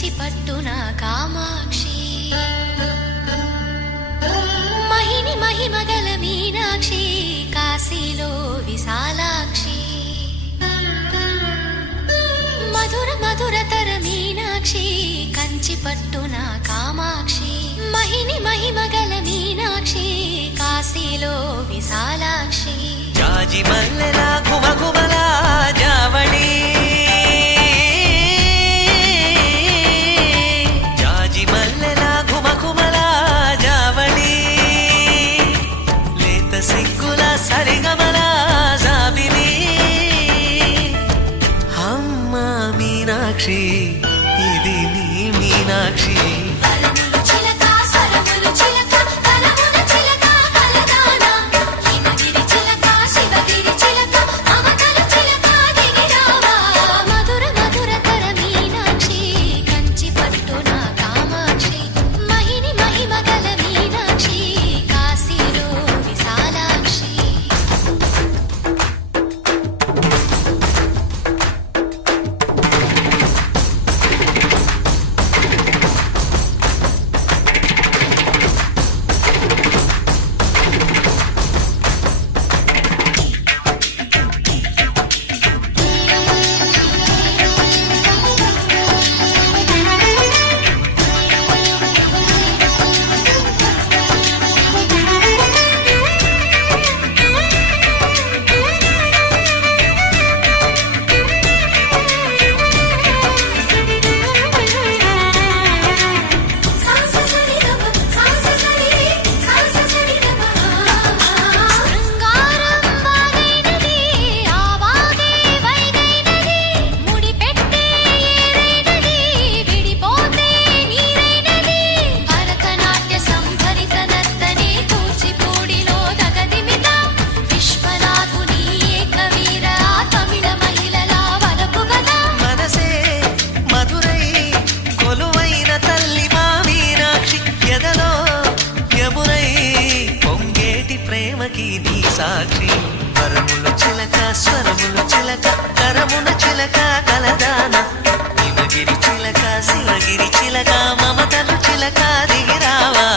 కంచి పట్టున కామాక్షి మహిని మహిమగల మీనాక్షి కాశీలో విశాలాక్షి మధుర మధురతర మీనాక్షి కంచి పట్టున కామాక్షి మహిని మహిమగల మీనాక్షి కాశీలో విశాలాక్షి జాజి మల్లెల ఘుమఘుమల జావళి జాజి మల్లెల ఘుమఘుమల జావళి లేత సిగ్గుల సరిగమల జాబిలి అమ్మ మీనాక్షి ఇది నీ మీనాక్షి సాక్షి వరములు చిలక స్వరములు చిలక కరమున చిలక కలదాన హిమగిరి చిలక శివగిరి చిలక మమతలు చిలక దిగిరావా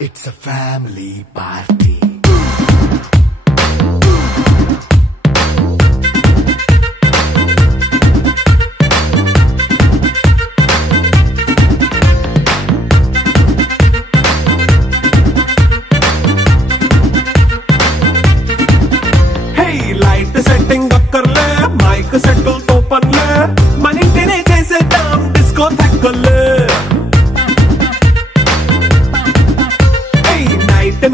It's a family party. Hey, light setting akkarle, mic settle to panle, mani tene jaise dam disco thakkale.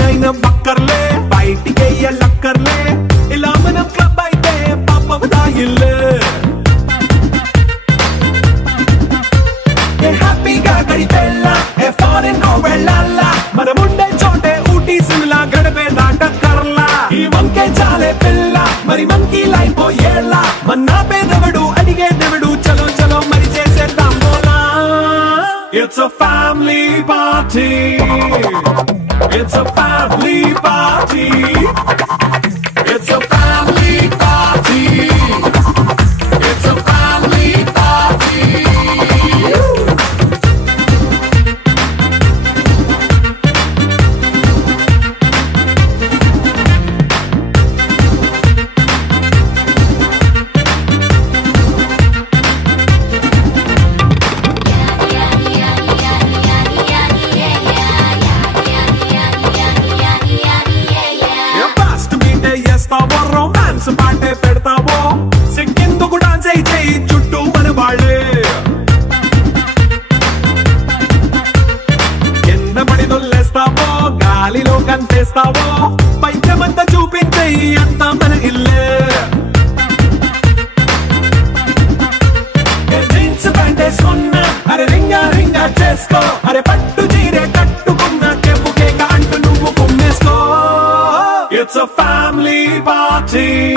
నైన బక్కర్లే బయటికి లక్కర్లే ఇలా మనం క్లబ్ అయితే పాపదాయిల్లే హ్యాపీగా గడిపెళ్ళ ఫారెన్ వెళ్ళాల మనముండే చోటే ఊటీ సిమ్లా గడిపే దాటక్కర్లా ఈ వంకే చాలే పిల్ల మరి మంకీ లైఫ్ ఏళ్ళ మన్నా పేదవడు అడిగే దేవుడు చలో చలో మరి చేసేద్దాం బోలా it's a family party. It's a family party. It's a family party. It's a family party. చేస్తావో పైద్యమంతా చూపించేయి అంతా మన ఇల్లే జీన్స్ ప్యాంట్ వేసుకున్నా అరే రింగా రింగా చేసుకో అరే పట్టు చీరే కట్టుకున్నా కెప్పు కేక అంటూ నువ్వు కుమ్మేసుకో. It's a family party.